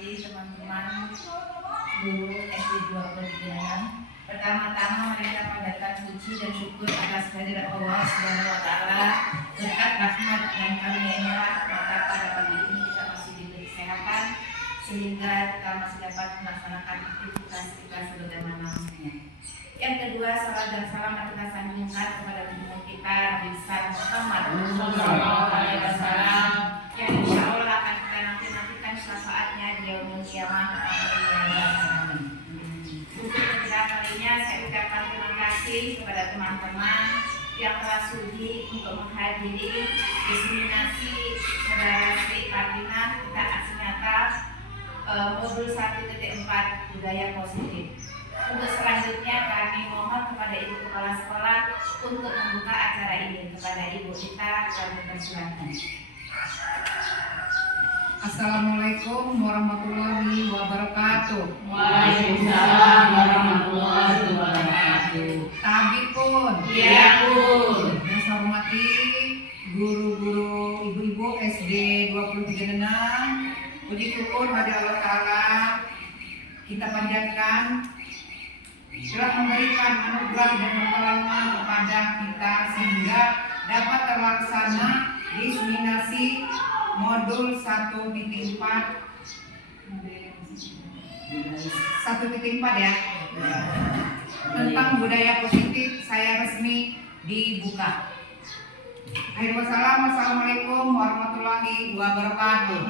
hormati teman-teman guru SD 23. Pertama-tama mari kita panjatkan puji dan syukur atas kehadirat Allah Subhanahu wa taala, berkat rahmat dan karunia maka pada pagi ini kita masih diberi kesehatan sehingga kita masih dapat melaksanakan aktivitas kita sebagaimana mestinya. Yang kedua, salam dan salam kita sanjungkan kepada ibu kita Nabi besar Muhammad sallallahu alaihi wasallam yang insya Allah akan kita nantikan syafaatnya di yaumul qiyamah. Untuk ketiga kalinya saya ucapkan terima kasih kepada teman-teman yang telah sudi untuk menghadiri diseminasi saudara Sri Fatimah kita aksi nyata modul 1.4 budaya positif. Untuk selanjutnya kami mohon kepada Ibu Kepala Sekolah untuk membuka acara ini. Kepada Ibu kita kami persilakan. Assalamualaikum warahmatullahi wabarakatuh. Waalaikumsalam warahmatullahi wabarakatuh. Tabi pun. Iya pun. Yang saya hormati guru-guru ibu-ibu SD 23 puji syukur pada Allah Ta'ala kita panjatkan telah memberikan anugerah dan pertolongan kepada kita sehingga dapat terlaksana diseminasi modul 1.4 ya tentang budaya positif. Saya resmi dibuka. Assalamualaikum warahmatullahi wabarakatuh.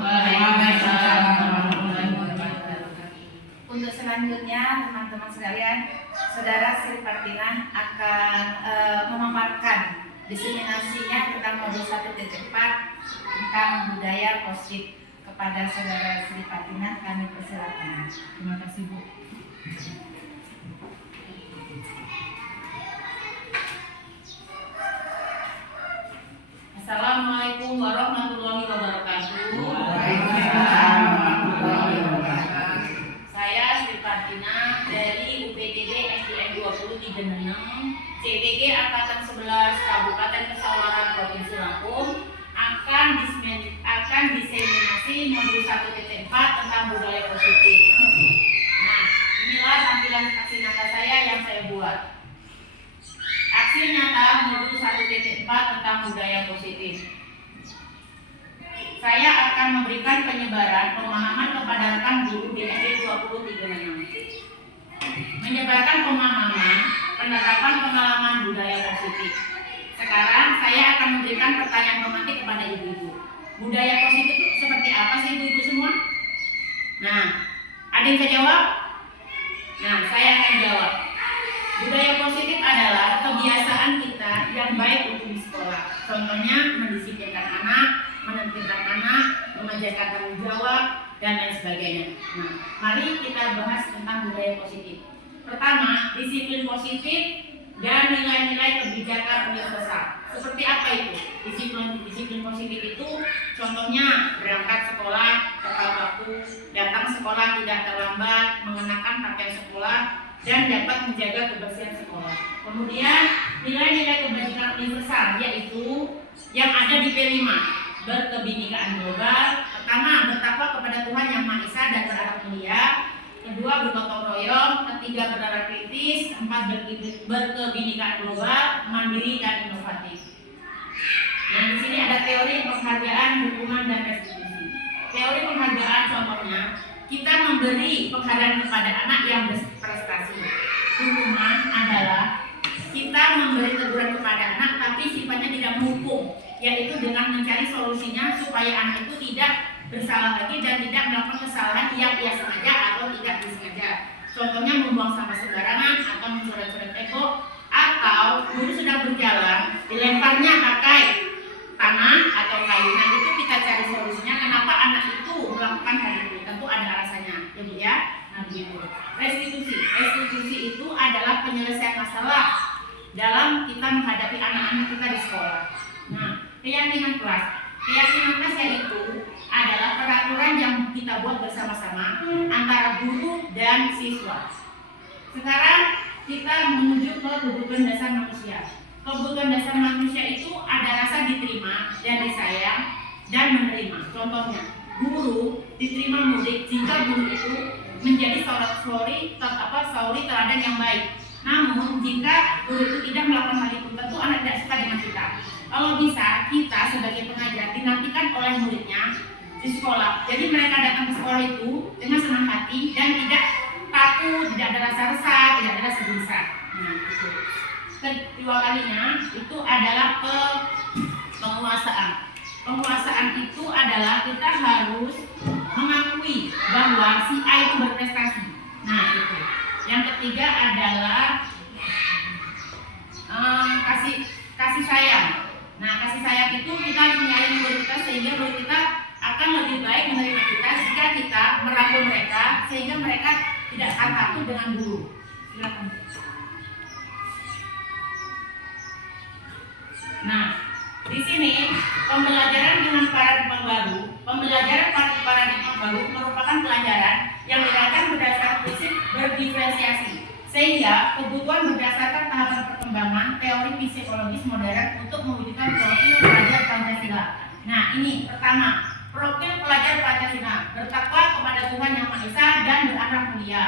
Untuk selanjutnya teman-teman sekalian, saudara Sri Fatimah akan memaparkan diseminasinya tentang modul 1.4 tentang budaya positif. Kepada saudara Sri Fatimah kami persilakan. Terima kasih Bu. Assalamualaikum warahmatullahi wabarakatuh. Waalaikumsalam warahmatullahi wabarakatuh. Saya Sri Fatimah dari UPTD SDN 20 Tigeneneng, CTG Angkatan 11 Kabupaten Pesawaran Provinsi Lampung akan diseminasi modul 1.4 tentang budaya positif. Nah, inilah tampilan aksi nyata saya yang saya buat. Aksi nyata modul 1.4 tentang budaya positif. Saya akan memberikan penyebaran pemahaman kepada rekan guru di SD 20 menyebarkan pemahaman penerapan pengalaman budaya positif. Sekarang saya akan memberikan pertanyaan pemantik kepada ibu-ibu. Budaya positif itu seperti apa sih ibu-ibu semua? Nah, ada yang bisa jawab? Nah, saya akan jawab. Budaya positif adalah kebiasaan kita yang baik untuk di sekolah. Contohnya mendisiplinkan anak, menertibkan anak, mengajarkan tanggung jawab, dan lain sebagainya. Nah, mari kita bahas tentang budaya positif. Pertama, disiplin positif dan nilai-nilai kebijakan universal. Seperti apa itu? Disiplin positif itu contohnya berangkat sekolah tepat waktu, datang sekolah tidak terlambat, mengenakan pakaian sekolah, dan dapat menjaga kebersihan sekolah. Kemudian nilai-nilai kebajikan universal yaitu yang ada di P5, berkebinekaan global. Pertama, bertakwa kepada Tuhan Yang Maha Esa dan berakhlak mulia. Kedua, bergotong royong. Ketiga, bernalar kritis. Keempat, berkebinekaan global, mandiri dan inovatif. Nah, di sini ada teori penghargaan, hukuman dan restitusi. Teori penghargaan contohnya, kita memberi penghargaan kepada anak yang berprestasi. Hukuman adalah kita memberi teguran kepada anak tapi sifatnya tidak menghukum, yaitu dengan mencari solusinya supaya anak itu tidak bersalah lagi dan tidak melakukan kesalahan yang ia sengaja atau tidak disengaja. Contohnya membuang sampah sembarangan atau mencoret-coret tembok, atau guru sedang berjalan dilemparnya pakai tanah atau kayu. Nah, itu kita cari solusinya kenapa anak itu melakukan hal itu. Tentu ada alasannya, ya Bu ya. Nah, begitu. Restitusi itu adalah penyelesaian masalah dalam kita menghadapi anak-anak kita di sekolah. Nah, keyakinan kelas yaitu adalah peraturan yang kita buat bersama-sama antara guru dan siswa. Sekarang kita menuju ke kebutuhan dasar manusia. Kebutuhan dasar manusia itu ada rasa diterima dan disayang dan menerima. Contohnya, guru diterima murid jika guru itu menjadi sauri teladan yang baik. Namun jika guru itu tidak melakukan hal itu, tentu anak tidak suka dengan kita. Kalau bisa, kita sebagai pengajar dinantikan oleh muridnya di sekolah. Jadi mereka datang ke sekolah itu dengan senang hati dan tidak takut, tidak ada rasa resah, tidak ada rasa gelisah. Nah, itu. Kedua kalinya itu adalah penguasaan. Penguasaan itu adalah kita harus mengakui bahwa si A itu berprestasi. Nah, itu. Yang ketiga adalah kasih sayang. Nah, kasih sayang itu kita harus menyayangi murid kita sehingga murid kita akan lebih baik menerima kita jika kita merangkul mereka sehingga mereka tidak akan takut dengan guru. Silakan. Nah, di sini pembelajaran dengan paradigma baru. Pembelajaran paradigma baru merupakan pelajaran yang dilakukan berdasarkan prinsip berdiferensiasi, sehingga kebutuhan berdasarkan tahapan perkembangan teori psikologis modern untuk mewujudkan profil pelajar Pancasila. Nah, ini pertama, profil pelajar Pancasila bertakwa kepada Tuhan Yang Maha Esa dan berakhlak mulia.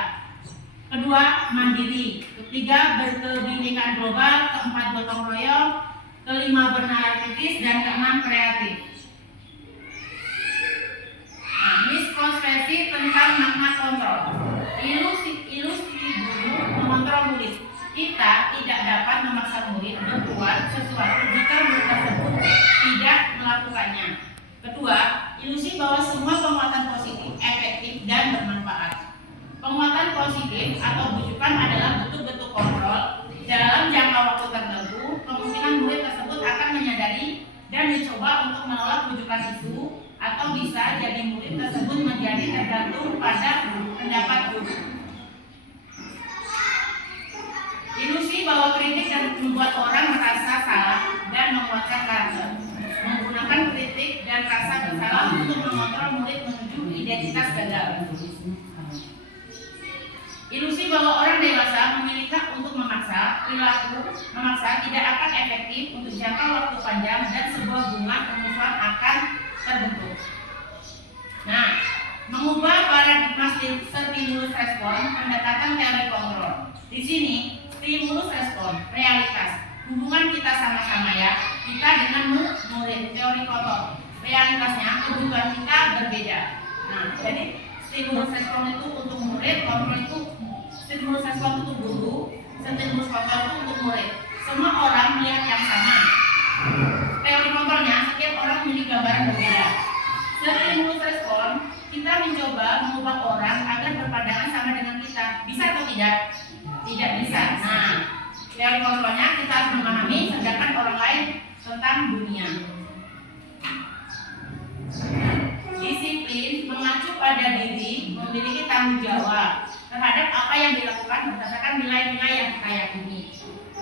Kedua, mandiri. Ketiga, berkebinekaan global. Keempat, gotong royong. Kelima, bernalar kritis. Dan keenam, kreatif. Nah, miskonstresi tentang makna kontrol. Ilusi guru mengontrol murid. Kita tidak dapat memaksa murid berbuat sesuatu jika murid tersebut tidak melakukannya. Kedua, ilusi bahwa semua penguatan positif, efektif, dan bermanfaat. Penguatan positif atau bujukan adalah bentuk-bentuk kontrol. Dalam jangka waktu tertentu, kemungkinan murid tersebut akan menyadari dan mencoba untuk menolak bujukan itu, atau bisa jadi murid tersebut menjadi tergantung pada pendapat guru. Ilusi bahwa kritik yang membuat orang merasa salah dan menguatkan karakter. Menggunakan kritik dan rasa bersalah untuk mengontrol murid menuju identitas gagal. Ilusi bahwa orang dewasa memiliki untuk memaksa, perilaku memaksa tidak akan efektif untuk jangka waktu panjang dan sebuah bunga permusuhan akan terbentuk. Nah, mengubah paradigma stimulus respon, pendekatan teori kontrol. Di sini stimulus respon, realitas, hubungan kita sama-sama ya, kita dengan murid, teori kotor. Realitasnya kebutuhan kita berbeda. Nah, jadi stimulus respon itu untuk murid, kontrol itu stimulus respon untuk guru, stimulus kontrol itu untuk murid. Semua orang melihat yang sama. Teori kontrolnya setiap orang memiliki gambaran berbeda. Stimulus respon, kita mencoba mengubah orang agar berpandangan sama dengan kita. Bisa atau tidak? Tidak bisa. Nah, teori kontrolnya kita harus memahami sedangkan orang lain tentang dunia. Disiplin mengacu pada diri, memiliki tanggung jawab terhadap apa yang dilakukan berdasarkan nilai-nilai yang kita yakini.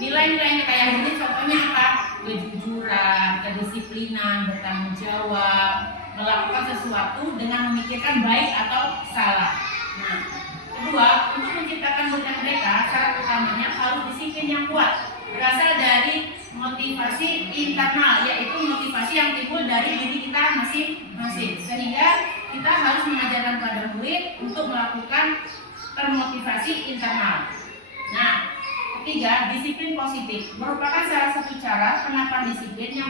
Nilai-nilai yang kita yakini contohnya apa? Kejujuran, kedisiplinan, bertanggung jawab, melakukan sesuatu dengan memikirkan baik atau salah. Nah, kedua, untuk menciptakan murid mereka, syarat utamanya harus disiplin yang kuat, berasal dari motivasi internal, yaitu motivasi yang timbul dari diri kita masing-masing. Sehingga kita harus mengajarkan kepada murid untuk melakukan termotivasi internal. Nah, ketiga, disiplin positif merupakan salah satu cara penerapan disiplin yang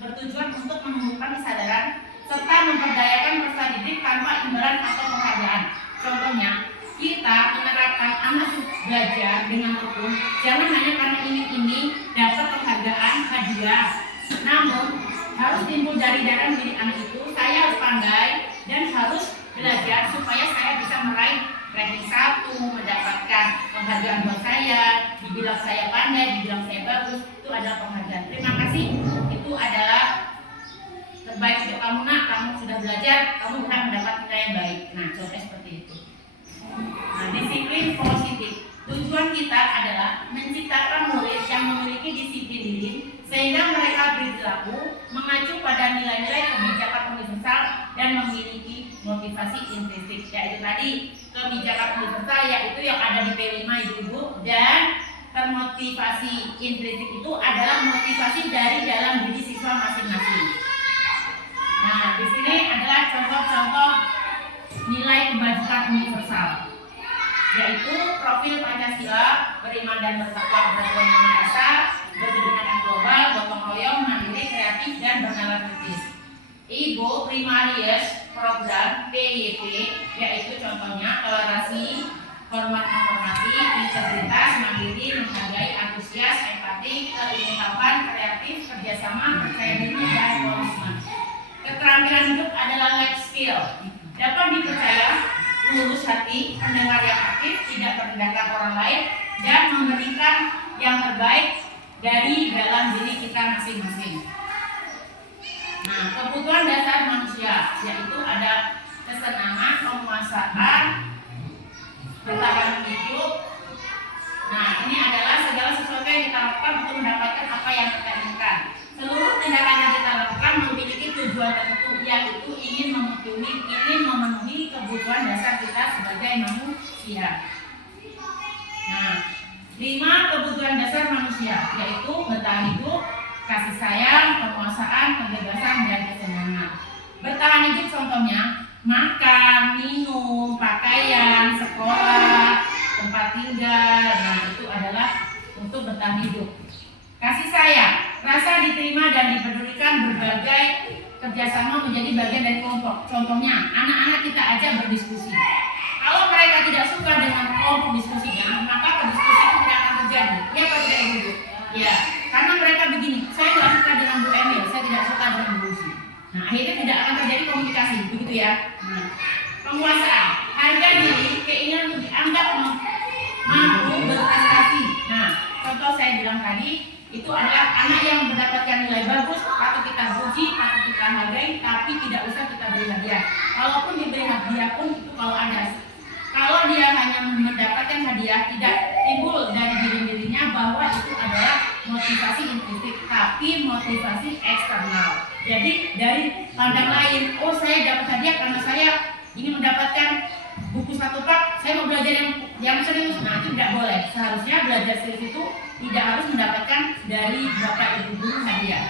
bertujuan untuk menumbuhkan kesadaran serta memperdayakan peserta didik tanpa imbalan atau penghargaan. Contohnya, kita menerapkan anak belajar dengan tekun, jangan hanya karena ini dapat penghargaan, hadiah, namun harus timbul dari dalam diri anak itu. Saya harus pandai dan harus belajar supaya saya bisa meraih ranking 1, mendapatkan penghargaan buat saya, dibilang saya pandai, dibilang saya bagus, itu adalah penghargaan. Terima kasih, itu adalah terbaik untuk kamu nak, kamu sudah belajar, kamu berhak mendapat nilai yang baik. Nah, contohnya seperti itu. Nah, disiplin positif. Tujuan kita adalah menciptakan murid yang memiliki disiplin diri sehingga mereka berperilaku mengacu pada nilai-nilai kebijakan universal dan memiliki motivasi intrinsik. Yaitu tadi kebijakan universal yaitu yang ada di P5 Ibu, dan termotivasi intrinsik itu adalah motivasi dari dalam diri siswa masing-masing. Nah, di sini adalah contoh-contoh nilai kebajikan universal, yaitu profil Pancasila, beriman dan bertakwa kepada Tuhan Yang Maha Esa, berkebinekaan global, gotong royong, mandiri, kreatif, dan bernalar kritis. Ibu Primarius Program PYP, yaitu contohnya toleransi, hormat menghormati, integritas, mandiri, menghargai, antusias, empati, keingkapan, kreatif, kerjasama, percaya diri, dan komitmen. Keterampilan hidup adalah life skill, dapat dipercaya, lurus hati, pendengar yang aktif, tidak merendahkan orang lain, dan memberikan yang terbaik dari dalam diri kita masing-masing. Nah, kebutuhan dasar manusia yaitu ada kesenangan, penguasaan, bertahan hidup. Nah, ini adalah segala sesuatu yang kita lakukan untuk mendapatkan apa yang kita inginkan. Seluruh tindakan yang kita lakukan memiliki tujuan tertentu, yaitu ingin memenuhi kebutuhan dasar kita sebagai manusia. Nah, 5 kebutuhan dasar manusia yaitu bertahan hidup, kasih sayang, penguasaan, kebebasan, dan kesenangan. Bertahan hidup contohnya makan, minum, pakaian, sekolah, tempat tinggal. Nah, itu adalah untuk bertahan hidup. Kasih sayang, rasa diterima dan dipedulikan, berbagai kerjasama menjadi bagian dari kelompok. Contohnya, anak-anak kita ajak berdiskusi. Kalau mereka tidak suka dengan kelompok diskusinya, maka berdiskusi itu tidak akan terjadi. Ya, Pak, tidak Ibu? Ya, karena mereka begini, saya tidak suka dengan Bu Emil, saya tidak suka dengan Bu Lucy. Nah, akhirnya tidak akan terjadi komunikasi, begitu ya. Nah, penguasaan, harga diri, keinginan dianggap mampu berprestasi. Nah, contoh saya bilang tadi, itu adalah anak yang mendapatkan nilai bagus, patut kita puji, patut kita hargai, tapi tidak usah kita beri hadiah. Kalaupun diberi hadiah pun itu kalau dia hanya mendapatkan hadiah, tidak timbul dari dirinya bahwa itu adalah motivasi intrinsik, tapi motivasi eksternal. Jadi dari pandang lain, oh saya dapat hadiah karena saya ingin mendapatkan buku 1 pak, saya mau belajar yang serius. Nah, itu tidak boleh. Seharusnya belajar serius itu tidak harus mendapatkan dari bapak ibu guru hadiah.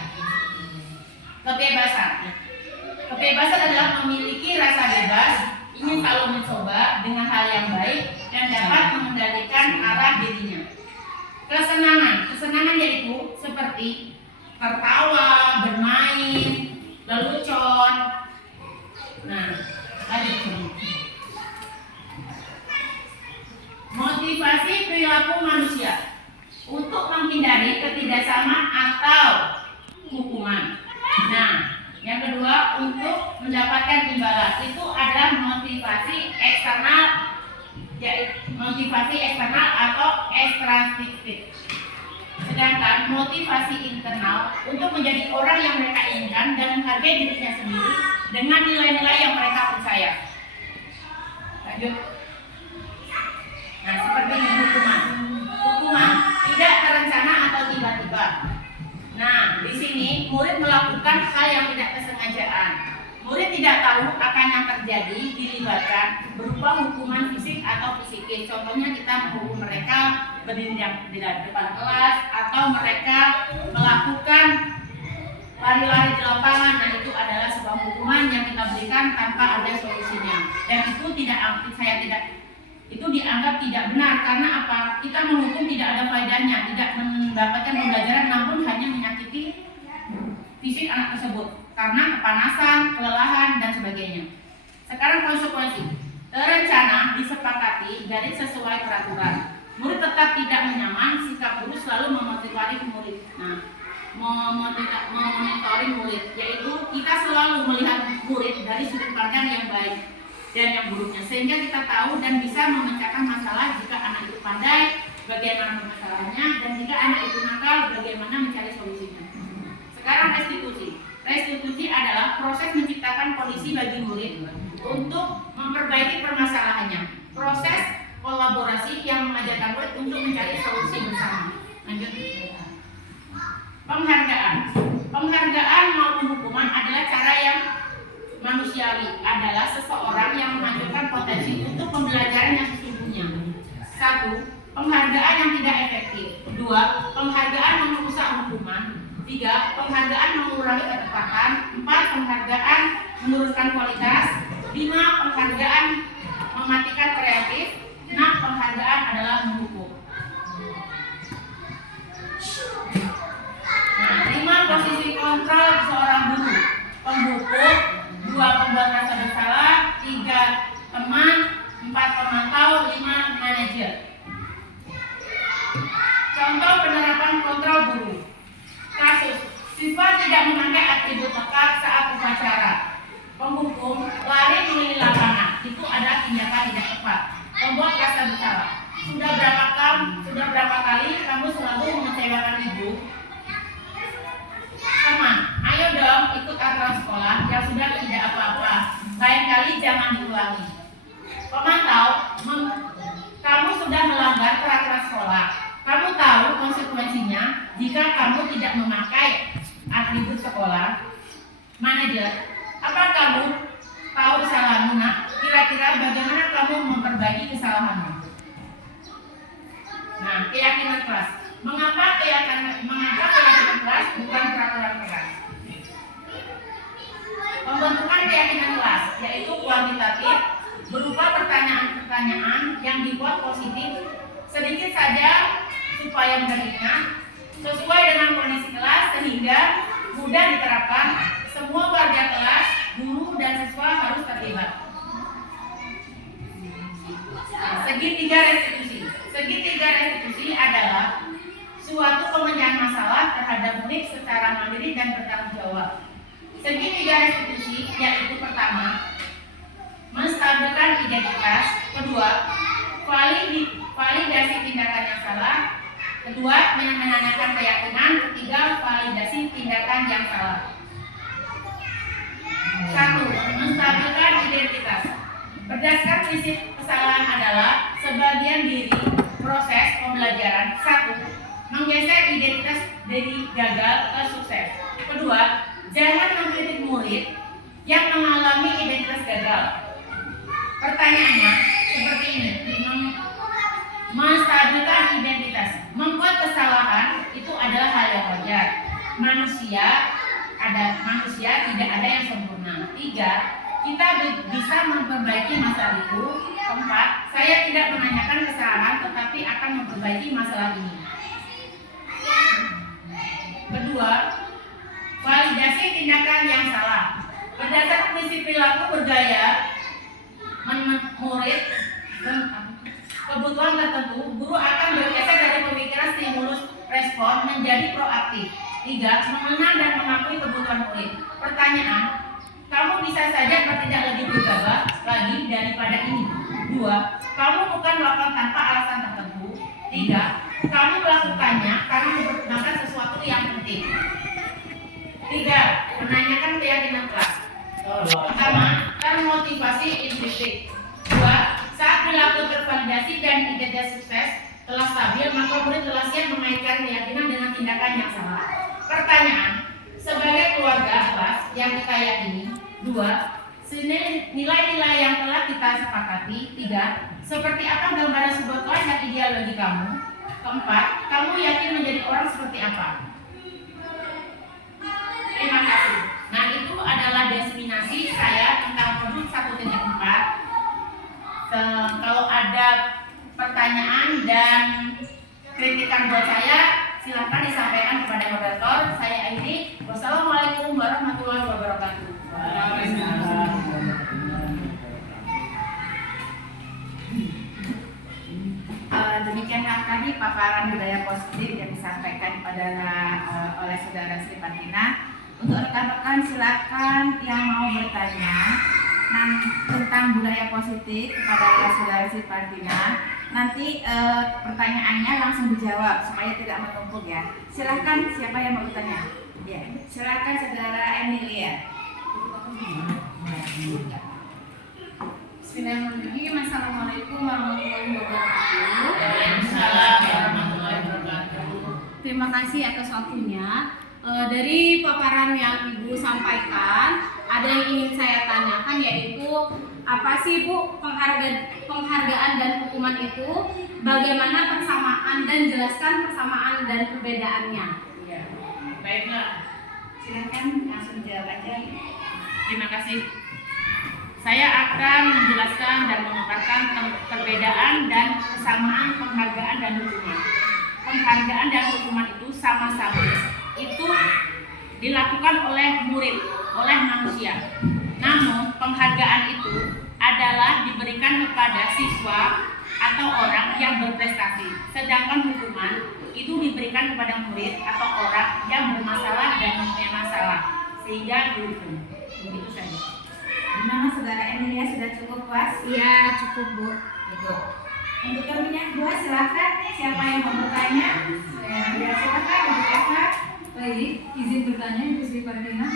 Kebebasan. Kebebasan adalah memiliki rasa bebas, ingin selalu mencoba dengan hal yang baik dan dapat mengendalikan arah dirinya. Kesenangan yaitu seperti tertawa, bermain, lelucon. Nah, lanjut. Motivasi perilaku manusia untuk menghindari ketidaksamaan atau hukuman. Nah, yang kedua untuk mendapatkan imbalan itu adalah motivasi eksternal, yaitu motivasi eksternal atau ekstrinsik. Sedangkan motivasi internal untuk menjadi orang yang mereka inginkan dan menghargai dirinya sendiri dengan nilai-nilai yang mereka percaya. Lanjut. Nah, seperti ini hukuman tidak terencana atau tiba-tiba. Nah, di sini murid melakukan hal yang tidak kesengajaan. Murid tidak tahu akan yang terjadi, dilibatkan berupa hukuman fisik atau psikis. Contohnya kita menghukum mereka berdiri di depan kelas atau mereka melakukan lari-lari di lapangan. Nah, itu adalah sebuah hukuman yang kita berikan tanpa ada solusinya. Dan itu dianggap tidak benar karena apa? Kita menghukum tidak ada faedahnya, tidak mendapatkan pembelajaran, namun hanya menyakiti fisik anak tersebut karena kepanasan, kelelahan, dan sebagainya. Sekarang konsekuensi. Terencana, disepakati, dari sesuai peraturan. Murid tetap tidak menyaman, sikap guru selalu memotivasi murid. Nah, memonitoring murid, yaitu kita selalu melihat murid dari sudut pandang yang baik dan yang buruknya, sehingga kita tahu dan bisa memecahkan masalah. Jika anak itu pandai, bagaimana masalahnya, dan jika anak itu nakal, bagaimana mencari solusinya. Sekarang restitusi. Restitusi adalah proses menciptakan kondisi bagi murid untuk memperbaiki permasalahannya. Proses kolaborasi yang mengajarkan murid untuk mencari solusi bersama. Lanjut. Penghargaan maupun hukuman adalah cara yang manusiawi, adalah seseorang yang menghancurkan potensi untuk pembelajaran yang sesungguhnya. 1. Penghargaan yang tidak efektif. 2. Penghargaan merusak hukuman. 3. Penghargaan mengurangi ketepatan. 4. Penghargaan menurunkan kualitas. 5. Penghargaan mematikan kreatif. 6. Penghargaan adalah menghukum. Nah, 5 posisi kontrol seorang guru. Penghukum, 2 pembuat rasa bersalah, 3 teman, 4 pemantau, 5 manajer. Contoh penerapan kontrol guru. Kasus, siswa tidak memakai atribut lekat saat upacara. Penghukum, lari mengelilingi lapangan. Itu ada tindakan tidak tepat. Pembuat rasa bersalah. Sudah berapa kali kamu selalu mengecewakan ibu? Teman, ayo dong ikut aturan sekolah yang sudah tidak apa-apa. Lain kali jangan diulangi. Pemantau, kamu sudah melanggar peraturan sekolah. Kamu tahu konsekuensinya jika kamu tidak memakai atribut sekolah. Manajer, apa kamu tahu kesalahanmu, nak? Kira-kira bagaimana kamu memperbaiki kesalahanmu? Nah, keyakinan kelas. Mengapa keyakinan kelas bukan peraturan kelas? Pembentukan keyakinan kelas yaitu kuantitatif berupa pertanyaan-pertanyaan yang dibuat positif sedikit saja supaya mudah diingat sesuai dengan kondisi kelas sehingga mudah diterapkan. Semua warga kelas, guru dan siswa harus terlibat. Segitiga restitusi. Segitiga restitusi adalah suatu pemecahan masalah terhadap murid secara mandiri dan bertanggung jawab. Segitiga restitusi yaitu pertama, menstabilkan identitas. Kedua, validasi tindakan yang salah. Kedua, menanyakan keyakinan. Ketiga, validasi tindakan yang salah. 1. Menstabilkan identitas. Berdasarkan prinsip kesalahan adalah sebagian diri proses pembelajaran. 1. Menggeser identitas dari gagal ke sukses. Kedua, jangan mengkritik murid yang mengalami identitas gagal. Pertanyaannya seperti ini. Menstabilkan identitas. Membuat kesalahan itu adalah hal yang wajar. Manusia tidak ada yang sempurna. 3. Kita bisa memperbaiki masalah itu. 4. Saya tidak menanyakan kesalahan tetapi akan memperbaiki masalah ini. Kedua, validasi tindakan yang salah. Berdasarkan prinsip perilaku bergaya murid dan kebutuhan tertentu, guru akan bergeser dari pemikiran stimulus respon menjadi proaktif. 3. Mengenal dan mengakui kebutuhan murid. Pertanyaan, kamu bisa saja bertindak lebih bergabah lagi daripada ini. 2. Kamu bukan melakukan tanpa alasan tertentu. 3. Kamu melakukannya karena mempertimbangkan sesuatu yang penting. 3. Menanyakan keyakinan kelas. Pertama, termotivasi intrinsik. 2. Saat perilaku tervalidasi dan identitas sukses telah stabil, maka murid telah siap mengaitkan keyakinan dengan tindakan yang salah. Pertanyaan, sebagai keluarga kelas yang kita yakini. 2. Nilai-nilai yang telah kita sepakati. 3. Seperti apa gambaran sebuah kelas yang ideal bagi kamu? 4. Kamu yakin menjadi orang seperti apa? Terima kasih. Nah, itu adalah diseminasi saya tentang modul 1.4. Kalau ada pertanyaan dan kritikan buat saya, silakan disampaikan kepada moderator. Saya akhiri. Wassalamualaikum warahmatullahi wabarakatuh. Demikianlah tadi paparan budaya positif yang disampaikan oleh saudara Sri Fatina. Untuk rekan-rekan silakan yang mau bertanya tentang budaya positif kepada saudara Sri Fatina. Nanti pertanyaannya langsung dijawab supaya tidak menumpuk ya. Silakan siapa yang mau bertanya? Ya, silakan saudara Emilia. Bismillahirrahmanirrahim. Assalamualaikum warahmatullahi wabarakatuh. Waalaikumsalam warahmatullahi wabarakatuh. Terima kasih atas waktunya. Dari paparan yang Ibu sampaikan, ada yang ingin saya tanyakan, yaitu apa sih Bu penghargaan dan hukuman itu? Bagaimana persamaan dan jelaskan persamaan dan perbedaannya? Ya, baiklah. Silakan langsung jawab aja. Terima kasih. Saya akan menjelaskan dan memaparkan perbedaan dan kesamaan penghargaan dan hukuman. Penghargaan dan hukuman itu sama-sama itu dilakukan oleh murid, oleh manusia. Namun penghargaan itu adalah diberikan kepada siswa atau orang yang berprestasi. Sedangkan hukuman itu diberikan kepada murid atau orang yang bermasalah dan mempunyai masalah sehingga dihukum. Begitu saja. Gimana saudara Emilia, sudah cukup puas? Iya, cukup Bu. Cukup. Untuk terminyak dua silakan. Siapa yang mau bertanya? Ya silakan Ibu Eva. Baik, izin bertanya Ibu Sri Fardina.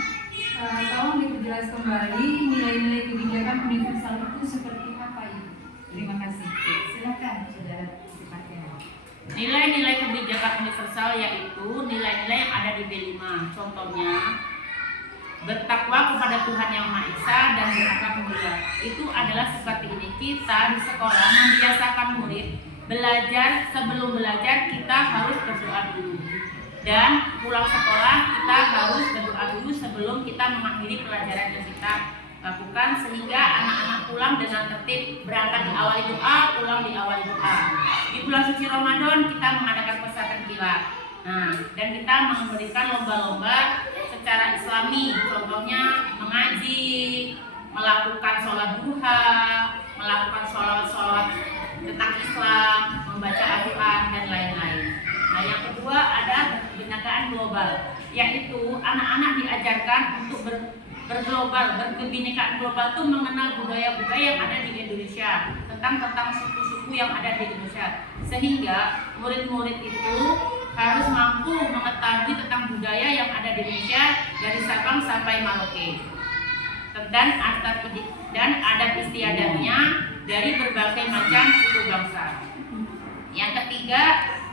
Tolong diperjelas kembali nilai-nilai kebijakan universal itu seperti apa Ibu? Terima kasih. Silakan saudara Fatina. Nilai-nilai kebijakan universal yaitu nilai-nilai yang ada di B5. Contohnya bertakwa kepada Tuhan Yang Maha Esa dan berakhlak mulia. Itu adalah seperti ini. Kita di sekolah membiasakan murid belajar, sebelum belajar kita harus berdoa dulu. Dan pulang sekolah kita harus berdoa dulu sebelum kita mengakhiri pelajaran yang kita lakukan, sehingga anak-anak pulang dengan tertib, berangkat di awal doa, pulang di awal doa. Di bulan suci Ramadan kita mengadakan pesantren kilat. Nah, dan kita memberikan lomba-lomba secara Islami, contohnya mengaji, melakukan sholat duha, melakukan sholat tentang Islam, membaca Al-Quran dan lain-lain. Nah, yang kedua ada kebinekaan global, yaitu anak-anak diajarkan untuk berglobal, berkebinekaan global itu mengenal budaya-budaya yang ada di Indonesia, tentang suku-suku yang ada di Indonesia, sehingga murid-murid itu harus mampu mengetahui tentang budaya yang ada di Indonesia dari Sabang sampai Merauke, dan adat istiadatnya dari berbagai macam suku bangsa. Yang ketiga,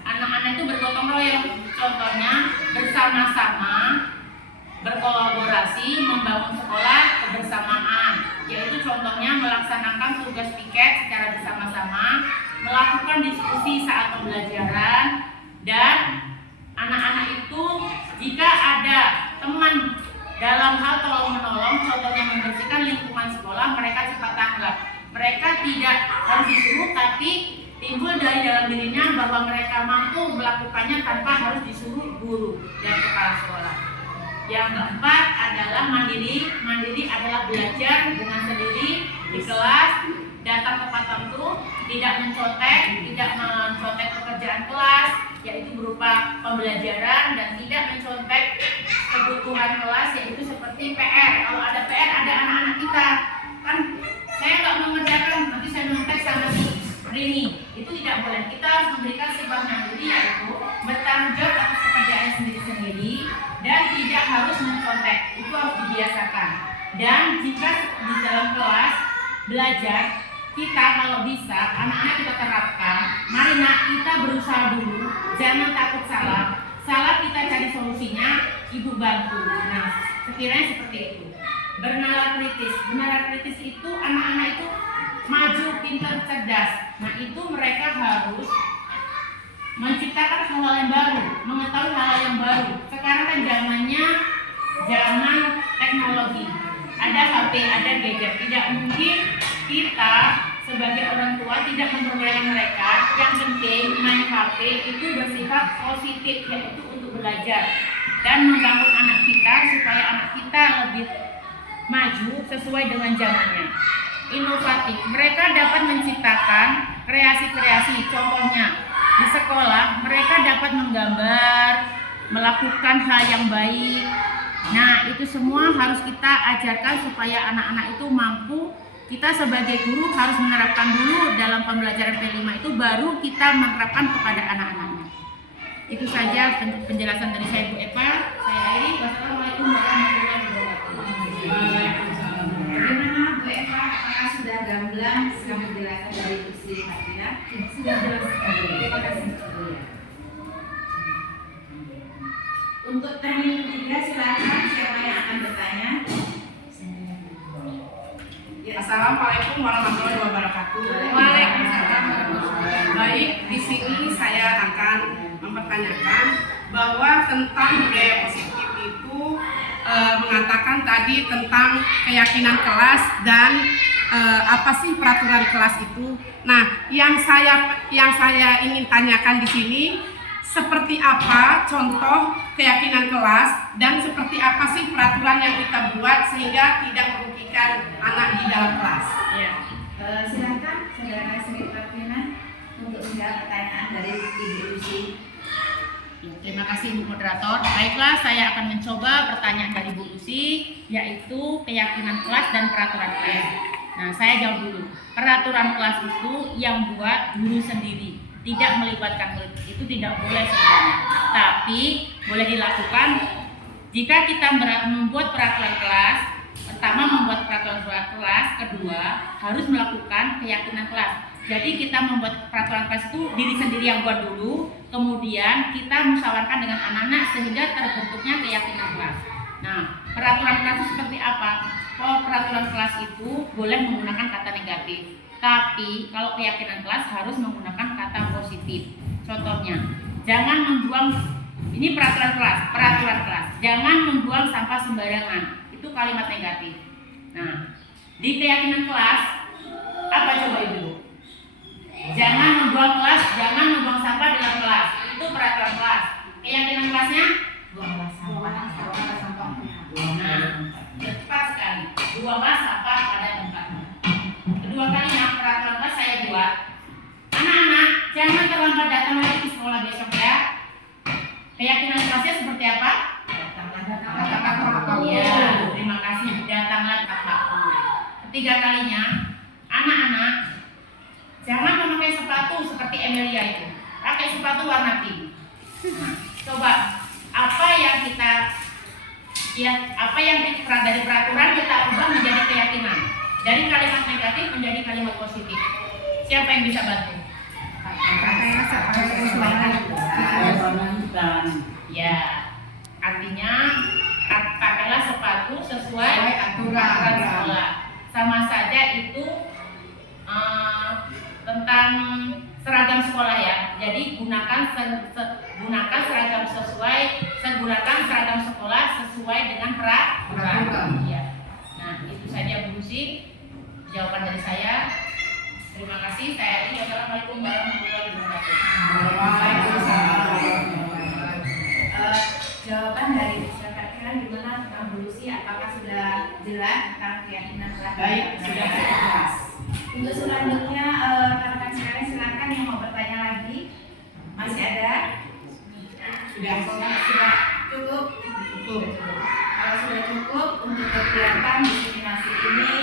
anak-anak itu bergotong royong, contohnya bersama-sama, berkolaborasi, membangun sekolah kebersamaan, yaitu contohnya melaksanakan tugas piket secara bersama-sama, melakukan diskusi saat pembelajaran, dan anak-anak itu jika ada teman dalam hal tolong menolong, contohnya membersihkan lingkungan sekolah, mereka cepat tanggap. Mereka tidak harus disuruh, tapi timbul dari dalam dirinya bahwa mereka mampu melakukannya tanpa harus disuruh guru dan kepala sekolah. Yang keempat adalah mandiri. Mandiri adalah belajar dengan sendiri di kelas, datang tepat waktu, tidak mencontek pekerjaan kelas, yaitu berupa pembelajaran, dan tidak mencontek kebutuhan kelas, yaitu seperti PR. Kalau ada PR, ada anak-anak kita kan, saya nggak mengerjakan, nanti saya mencontek sama si Rini. Itu tidak boleh. Kita harus memberikan sifat mandiri, yaitu bertanggung jawab atas pekerjaan sendiri-sendiri dan tidak harus mencontek. Itu harus dibiasakan. Dan jika di dalam kelas belajar, kita kalau bisa anak-anak kita terapkan, mari nak kita berusaha dulu, jangan takut salah kita cari solusinya, ibu bantu. Nah, sekiranya seperti itu. Bernalar kritis itu anak-anak itu maju, pintar, cerdas. Nah, itu mereka harus menciptakan hal-hal yang baru, mengetahui hal-hal yang baru. Sekarang kan zamannya zaman teknologi, ada HP, ada gadget. Tidak mungkin kita sebagai orang tua tidak memperbolehkan mereka. Yang penting main HP itu bersifat positif, yaitu untuk belajar dan membangun anak kita supaya anak kita lebih maju sesuai dengan zamannya. Inovatif, mereka dapat menciptakan kreasi-kreasi. Contohnya di sekolah mereka dapat menggambar, melakukan hal yang baik. Nah, itu semua harus kita ajarkan supaya anak-anak itu mampu. Kita sebagai guru harus menerapkan dulu dalam pembelajaran P5 itu, baru kita menerapkan kepada anak-anaknya. Itu saja penjelasan dari saya, Bu Eva. Saya akhiri. Wassalamualaikum warahmatullahi wabarakatuh. Bagaimana Bu Eva? Apakah sudah gamblang penjelasan dari Bu Sri Fatina? Sudah jelas. Terima kasih. Untuk termin ketiga, silakan siapa yang akan bertanya? Assalamualaikum warahmatullahi wabarakatuh. Waalaikumsalam. Baik, di sini saya akan mempertanyakan bahwa tentang budaya positif itu mengatakan tadi tentang keyakinan kelas dan apa sih peraturan kelas itu. Nah, yang saya ingin tanyakan di sini, seperti apa contoh keyakinan kelas dan seperti apa sih peraturan yang kita buat sehingga tidak merugikan anak di dalam kelas. Ya. Silakan Saudara Sri Pratina untuk menjawab pertanyaan dari Ibu Lucy. Ya, terima kasih Bu Moderator. Baiklah, saya akan mencoba pertanyaan dari Bu Lucy, yaitu keyakinan kelas dan peraturan kelas. Nah, saya jawab dulu. Peraturan kelas itu yang buat guru sendiri, tidak melibatkan murid. Itu tidak boleh sebenarnya. Tapi boleh dilakukan jika kita membuat peraturan kelas. Pertama, membuat peraturan kelas. Kedua, harus melakukan keyakinan kelas. Jadi kita membuat peraturan kelas itu diri sendiri yang buat dulu, kemudian kita musyawarahkan dengan anak-anak sehingga terbentuknya keyakinan kelas. Nah, peraturan kelas itu seperti apa? Oh, peraturan kelas itu boleh menggunakan kata negatif, tapi kalau keyakinan kelas harus menggunakan kata positif. Contohnya, jangan membuang, ini peraturan kelas, jangan membuang sampah sembarangan. Itu kalimat negatif. Nah, di keyakinan kelas apa coba Ibu? Jangan membuang sampah di dalam kelas. Itu peraturan kelas. Keyakinan kelasnya Buanglah sampah. nah, cepat sekali. Buanglah sampah pada tempatnya. Kedua kalinya peraturan kelas saya buat. Anak-anak, jangan terlambat datang lagi ke sekolah besok ya. Keyakinan kelasnya seperti apa? Iya, terima kasih. Datanglah tepat waktu. Ketiga kalinya, anak-anak, jangan memakai sepatu seperti Emilia itu. Pakai sepatu warna pink. Nah, coba apa yang dari peraturan kita ubah menjadi keyakinan. Dari kalimat negatif menjadi kalimat positif. Siapa yang bisa bantu? Ya, artinya pakailah sepatu sesuai aturan sekolah. Sama saja itu tentang seragam sekolah ya. Jadi gunakan seragam sekolah sesuai dengan peraturan. Ya. Nah, itu saja Bu Lucy jawaban dari saya. Terima kasih. Saya Adi. Assalamualaikum warahmatullahi wabarakatuh. Jawaban dari masyarakat kalian gimana tentang Bu Lucy? Apakah sudah jelas tentang keyakinan kelas? Baik, sudah jelas. Untuk selanjutnya, rekan-rekan sekalian silakan yang mau bertanya lagi. Masih ada? Sudah cukup. Kalau sudah cukup untuk kegiatan diseminasi ini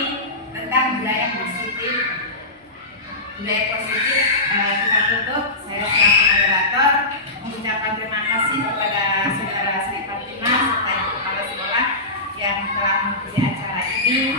tentang budaya positif. Kita tutup. Saya selaku moderator mengucapkan terima kasih kepada Saudara Sri Fatima serta Ibu Kepala Sekolah yang telah mengikuti acara ini.